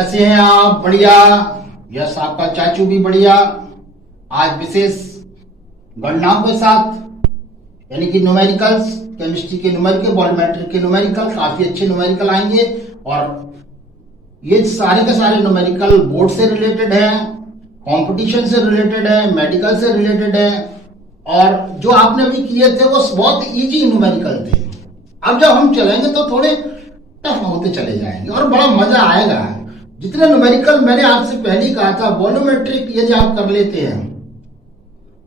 कैसे हैं आप? बढ़िया। यस, आपका चाचू भी बढ़िया। आज विशेष गणनाओं के साथ, यानी कि न्यूमेरिकल्स, केमिस्ट्री के न्यूमेरिकल, वॉल्यूमेट्रिक के न्यूमेरिकल, काफी अच्छे न्यूमेरिकल आएंगे। और ये सारे के सारे न्यूमेरिकल बोर्ड से रिलेटेड है, कंपटीशन से रिलेटेड है, मेडिकल से रिलेटेड है। और जो आपने अभी किए थे वो बहुत इजी न्यूमेरिकल थे। अब जब हम चलेंगे तो थोड़े टफ होते चले जाएंगे और बड़ा मजा आएगा। जितने न्यूमेरिकल मैंने आपसे पहले ही कहा था, वॉल्यूमेट्रिक यदि आप कर लेते हैं,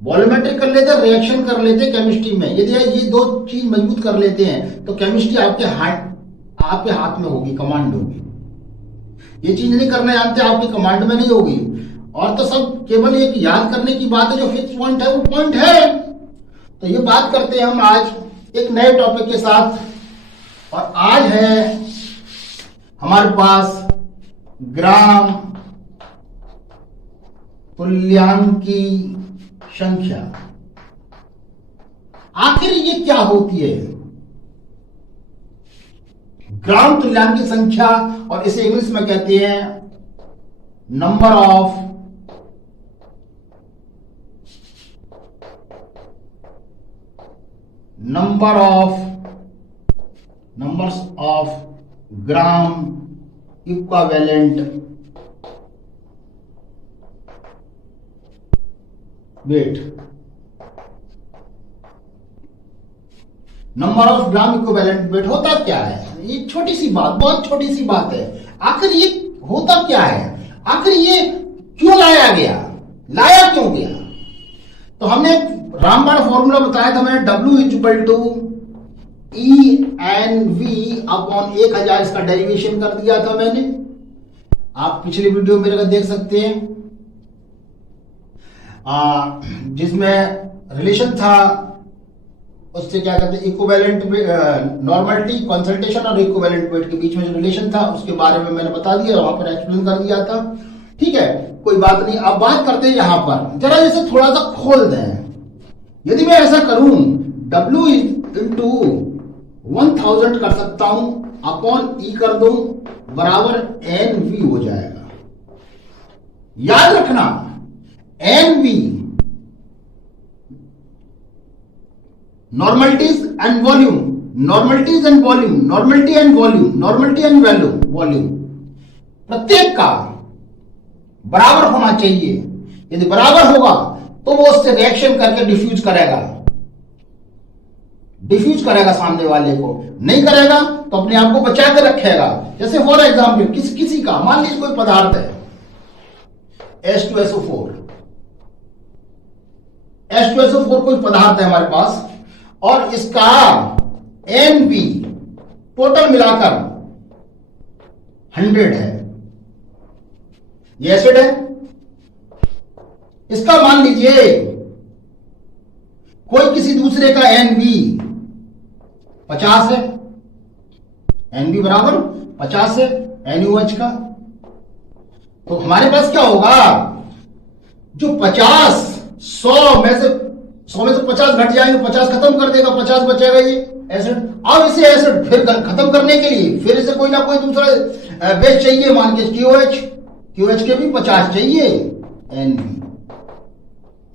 वॉल्यूमेट्रिक कर लेते हैं, रिएक्शन कर लेते हैं केमिस्ट्री में, यदि ये दो चीज मजबूत कर लेते हैं तो केमिस्ट्री आपके हाथ में होगी, कमांड होगी। ये चीज नहीं करना जानते, आपकी कमांड में नहीं होगी। और तो सब केवल एक याद करने की बात है, जो फिक्स पॉइंट है वो पॉइंट है। तो ये बात करते हैं हम आज एक नए टॉपिक के साथ। और आज है हमारे पास ग्राम तुल्यांक की संख्या। आखिर ये क्या होती है ग्राम तुल्यांक की संख्या? और इसे इंग्लिश में कहते हैं numbers of gram equivalent weight. Number of gram equivalent weight होता क्या है? ये छोटी सी बात, बहुत छोटी सी बात है। आखिर ये होता क्या है? आखिर ये क्यों लाया गया, लाया क्यों गया? तो हमने रामबाण फॉर्मूला बताया था, मैंने W EnV अपॉन 1000 इसका डेरिवेशन कर दिया था मैंने। आप पिछले वीडियो मेरे को देख सकते हैं, जिसमें रिलेशन था, उससे क्या कहते हैं, इक्विवेलेंट नॉर्मलिटी, कंसंट्रेशन और इक्विवेलेंट वेट के बीच में जो रिलेशन था उसके बारे में मैंने बता दिया, वहां पर एक्सप्लेन कर दिया था। ठीक है, कोई बात नहीं। अब बात करते हैं यहां पर, जरा इसे थोड़ा सा खोल दें। यदि मैं ऐसा करूं, W इंटू 1000 कर सकता हूं, अपॉन E कर दूं, बराबर NV हो जाएगा। याद रखना, NV normalities and volume, normalities and volume, normality and volume, normality and volume, प्रत्येक का बराबर होना चाहिए। यदि बराबर होगा तो वो उससे रिएक्शन करके डिफ्यूज करेगा सामने वाले को। नहीं करेगा तो अपने आप को बचा के रखेगा। जैसे फॉर एग्जाम्पल किसी का, मान लीजिए कोई पदार्थ है H2SO4, कोई पदार्थ है हमारे पास, और इसका NV टोटल मिलाकर 100 है। ये एसिड है। इसका मान लीजिए कोई किसी दूसरे का NV 50 है, NV बराबर 50 है NaOH का। तो हमारे पास क्या होगा, जो 50 100 में से 50 घट जाएंगे, 50 खत्म कर देगा, 50 बचेगा ये एसिड। अब इसे एसिड फिर खत्म करने के लिए फिर इसे कोई ना कोई दूसरा बेस चाहिए, मान के QH के भी 50 चाहिए,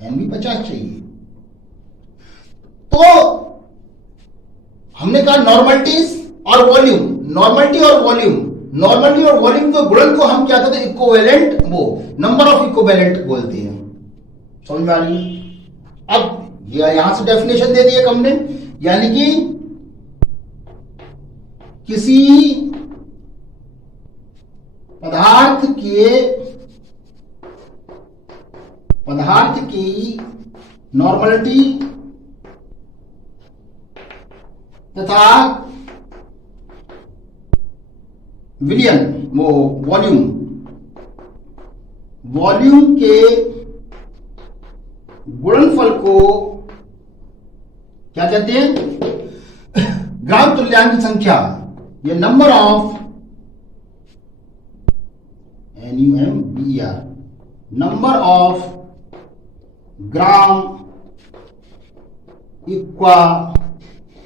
NV 50 चाहिए। तो हमने कहा नॉर्मलिटीज और वॉल्यूम, नॉर्मलिटी और वॉल्यूम के गुणन को हम क्या कहते हैं, इक्विवेलेंट, वो नंबर ऑफ इक्विवेलेंट बोलते हैं। समझ में आ रही है? अब यहां से डेफिनेशन दे दिया हमने, यानी कि किसी पदार्थ की नॉर्मलिटी तथा विलयन, वो वॉल्यूम के गुणनफल को क्या कहते हैं, ग्राम तुल्यांक की संख्या। ये number of NUMBR, number of gram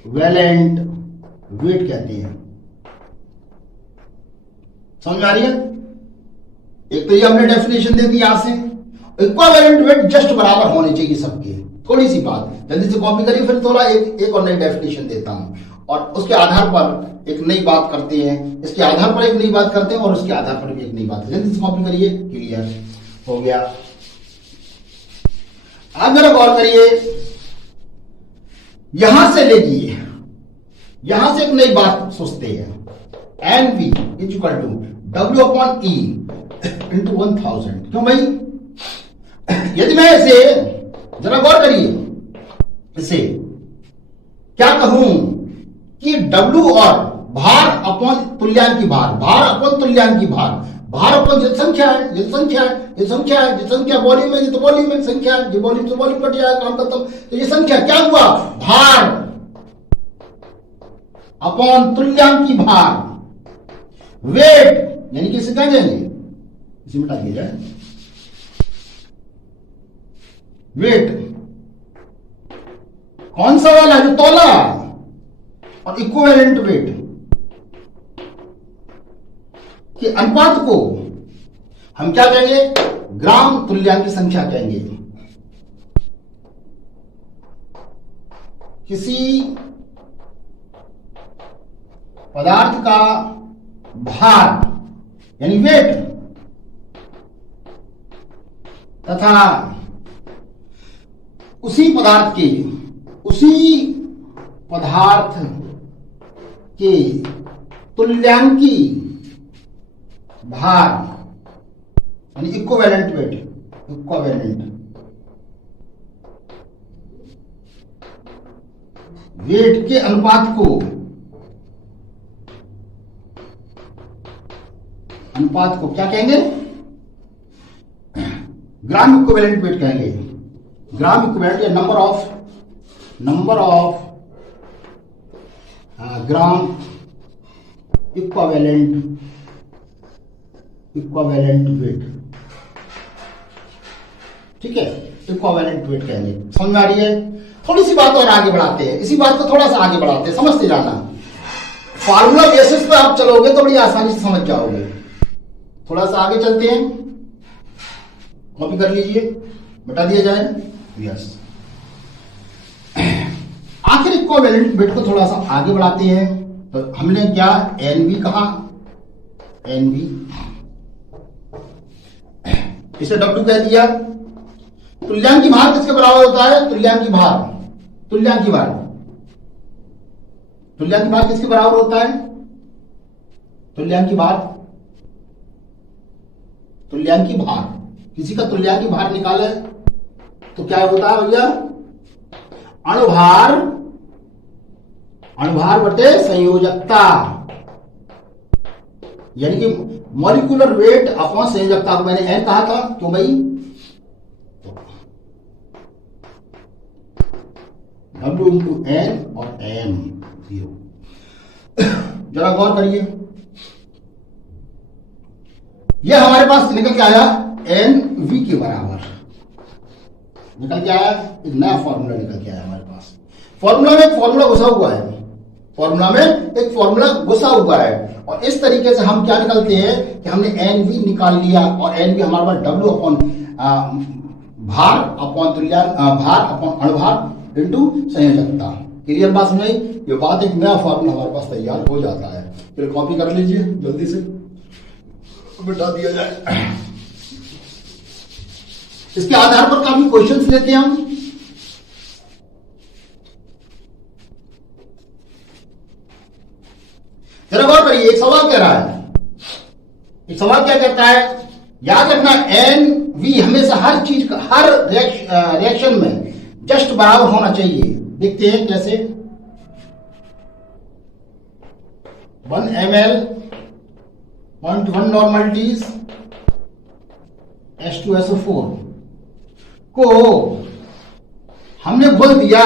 equivalent weight कहते हैं। समझ में आ रही है? एक तो ये हमने डेफिनेशन दे दी यहां से, इक्विवेलेंट वेट जस्ट बराबर होने चाहिए सबके। थोड़ी सी बात जल्दी से कॉपी करिए, फिर थोड़ा एक और नई डेफिनेशन देता हूं और उसके आधार पर एक नई बात करते हैं, इसके आधार पर एक नई बात करते हैं और उसके आधार पर भी एक नई बात। जल्दी से कॉपी करिए। क्लियर हो गया। आप जरा गौर करिए, यहां से लेगी, यहां से एक नई बात सोचते हैं। N V is equal to W upon E into 1000। क्यों भाई? यदि मैं इसे जरा गौर करिए, इसे क्या कहूं कि W और भार अपॉन तुल्यांकी भार, भार अपॉन तुल्यांकी भार, भार अपॉन जनसंख्या है, जनसंख्या है, ये संख्या है, जनसंख्या वॉल्यूम है, ये तो वॉल्यूम है, संख्या है, ये वॉल्यूम से वॉल्यूम कट जाएगा, काम करता हूं तो ये संख्या क्या हुआ? भार अपॉन तुल्यांकी भार, वेट, यानी कि इसे क्या कहेंगे, इसे मिटा दिया जाए, वेट कौन सा वाला जो तोला, और इक्विवेलेंट वेट के अनुपात को हम क्या कहेंगे? ग्राम तुल्यांक की संख्या कहेंगे। किसी पदार्थ का भार यानी वेट तथा उसी पदार्थ के तुल्यांकी भार यानी इक्विवेलेंट वेट, इक्विवेलेंट वेट के अनुपात को क्या कहेंगे? ग्राम इक्विवेलेंट वेट कहेंगे। ग्राम इक्विवेलेंट या number of gram equivalent weight, ठीक है, इक्विवेलेंट वेट कहेंगे। समझ में आ रही है? थोड़ी सी बात और आगे बढ़ाते हैं, इसी बात को थोड़ा सा आगे बढ़ाते हैं, समझते जाना। फार्मूला बेसिस पे आप चलोगे तो बड़ी आसानी से समझ जाओगे। थोड़ा सा आगे चलते हैं, कॉपी कर लीजिए, बता दिया जाए। यस, आखिर इक्विवेलेंट वेट को थोड़ा सा आगे बढ़ाते हैं तो हमने क्या एनवी कहा, एनवी, इसे डब्ल्यू कह दिया। तुल्यांकी भार किसके बराबर होता है? तुल्यांकी भार किसके बराबर होता है? तुल्यांकी भार, किसी का तुल्यांकी भार निकाले तो क्या होता है भैया? अणुभार बटे संयोजकता, यानी कि मॉलिक्यूलर वेट अपॉन संयोजकता को मैंने एन कहा था। क्यों भाई? W इंटू एन और एम 0। जरा गौर करिए, यह हमारे पास निकल के आया एन वी के बराबर, निकल के आया एक नया फॉर्मूला निकल के आया हमारे पास। फॉर्मूला में एक फॉर्मूला घुसा हुआ है, और इस तरीके से हम क्या निकलते हैं कि हमने एन वी निकाल लिया, और एन वी हमारे पास डब्ल्यू अपॉन भार अपॉन अणुभार इंटू संयोजकता। क्लियर बात समझ आई? ये बात, एक नया फॉर्मूला हमारे पास तैयार हो जाता है। फिर कॉपी कर लीजिए, जल्दी से बिठा दिया जाए। इसके आधार पर काफी क्वेश्चंस लेते हैं हम। जरा गौर करिए, एक सवाल कह रहा है, एक सवाल क्या कहता है? याद रखना एन वी हमेशा हर चीज का, हर रिएक्शन में जस्ट बराबर होना चाहिए। देखते हैं कैसे। 1 ml 0.1 नॉर्मलिटीज H2SO4 को हमने घोल दिया,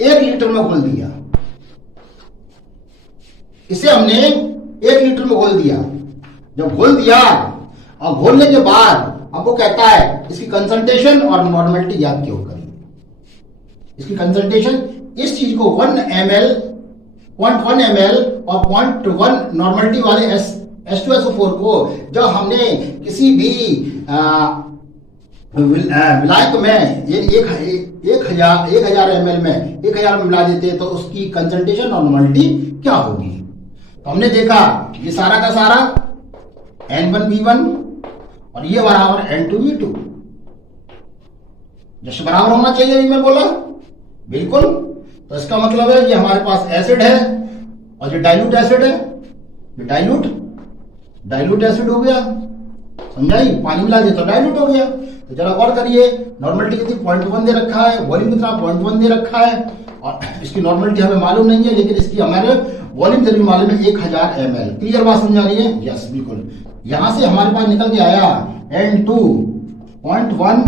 1 लीटर में घोल दिया। इसे हमने 1 लीटर में घोल दिया। जब घोल दिया और घोलने के बाद आपको कहता है इसकी कंसंट्रेशन और नॉर्मलिटी याद क्यों करिए। इसकी कंसंट्रेशन, इस चीज को 1 ml 0.1 ml और 0.1 नॉर्मलिटी वाले H2SO4 को जब हमने किसी भी विलायक में ये 1000 ml में 1000 में मिला देते तो उसकी कंसंट्रेशन नॉर्मलिटी क्या होगी। तो हमने देखा ये सारा का सारा N1V1 और ये बराबर N2V2 जैसे बराबर होना चाहिए, अभी मैं बोला बिल्कुल। तो इसका मतलब है ये हमारे पास एसिड है और ये डाइल्यूट एसिड है, ये डाइल्यूट एसिड हो गया, समझाई, पानी मिला दिया तो डाइल्यूट हो गया। तो जरा गौर करिए, नॉर्मलिटी कितनी 0.1 दे रखा है, वॉल्यूम कितना 0.1 दे रखा है, और इसकी नॉर्मलिटी हमें मालूम नहीं है, लेकिन इसकी हमारे वॉल्यूम जरूर मालूम है 1000 ml। क्लियर बात समझा रही है? यस बिल्कुल। यहां से हमारे पास निकल के आया N2.1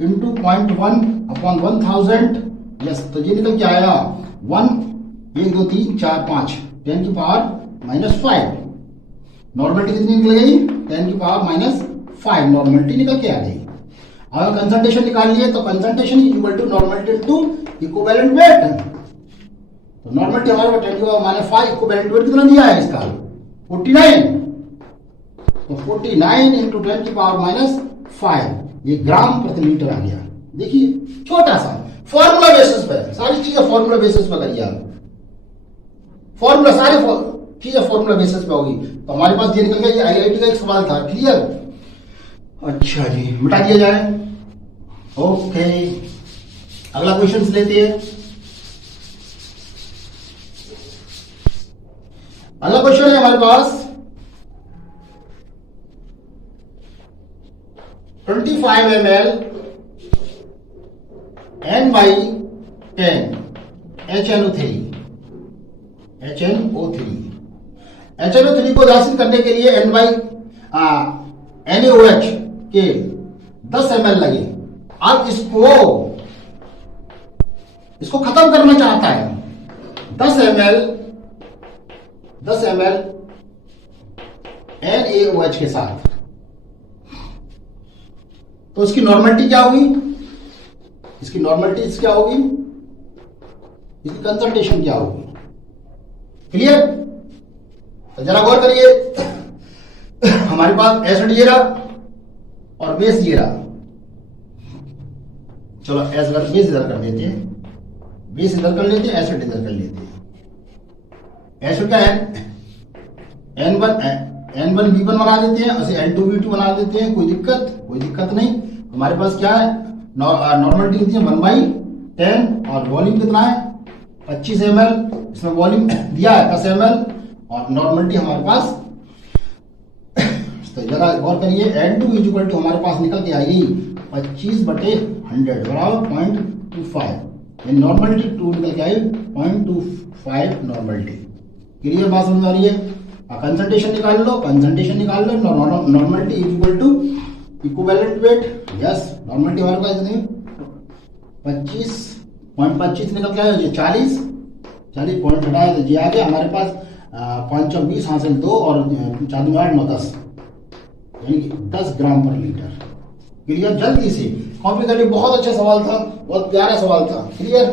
इंटू 0.1 अपॉन 1000। यस, तो ये निकल के आया 1 1 2 3 4 5 10 की पावर -5। नॉर्मलिटी कितनी निकल गई? 10 की पावर -5 नॉर्मलिटी निकल के आ गई। अगर कंसंट्रेशन निकाल लिए तो concentration equal to normality to equivalent weight. तो नॉर्मलिटी हमारे पास 10 की पावर -5, इक्विवेलेंट वेट कितना दिया है इसका? 49। तो 49 इंटू 10 की पावर -5 ये ग्राम प्रति लीटर आ गया। देखिए छोटा सा फॉर्मूला बेसिस पे, सारी चीजें फॉर्मूला बेसिस पे करिए आप। फॉर्मूला सारी चीजें फॉर्मूला बेसिस पे होगी। तो हमारे पास ये निकल गया, ये आईआईटी का एक सवाल था। क्लियर? अच्छा जी, मिटा दिया जाए। ओके, अगला क्वेश्चन लेते हैं। अगला क्वेश्चन है हमारे पास 25 ml N/10 HNO3 को हासिल करने के लिए NaOH के 10 ml लगे। अब इसको खत्म करना चाहता है 10 ml NaOH के साथ। तो इसकी नॉर्मलिटी क्या होगी? इसकी नॉर्मलिटी क्या होगी? इसकी कंसंट्रेशन क्या होगी? क्लियर? तो जरा गौर करिए, हमारे पास एसिड ये रहा और बेस ये रहा। चलो बेस इधर कर देते हैं, बेस इधर कर लेते हैं, एसिड इधर कर लेते हैं। एसिड क्या है? N1V1 बना देते हैं, ऐसे N2V2 बना देते हैं। कोई दिक्कत नहीं। हमारे पास क्या है? नॉर्मलिटी कितनी है? 1/10 और वॉल्यूम कितना है? 25 ml। इसमें वॉल्यूम दिया है 10 ml और नॉर्मलिटी हमारे पास तो जरा गौर करिए, N2 इक्वल टू हमारे पास निकल के आएगी 25/100 बराबर 0.25। नॉर्मलिटी 2 निकल के आई 0.25 नॉर्मलिटी। क्लियर बात समझ आ रही है? कंसंट्रेशन निकाल लो, normality equal to equivalent weight. Yes, normality हमारे पास इतनी 25.25 निकल के आया, ये 40 पॉइंट हटाया तो ये आ गया हमारे पास 5 और 20 हासिल 2 और 4 9 10 यानी कि 10 ग्राम पर लीटर। क्लियर? जल्दी से कॉम्प्लिकेटेड, बहुत अच्छा सवाल था, बहुत प्यारा सवाल था। क्लियर?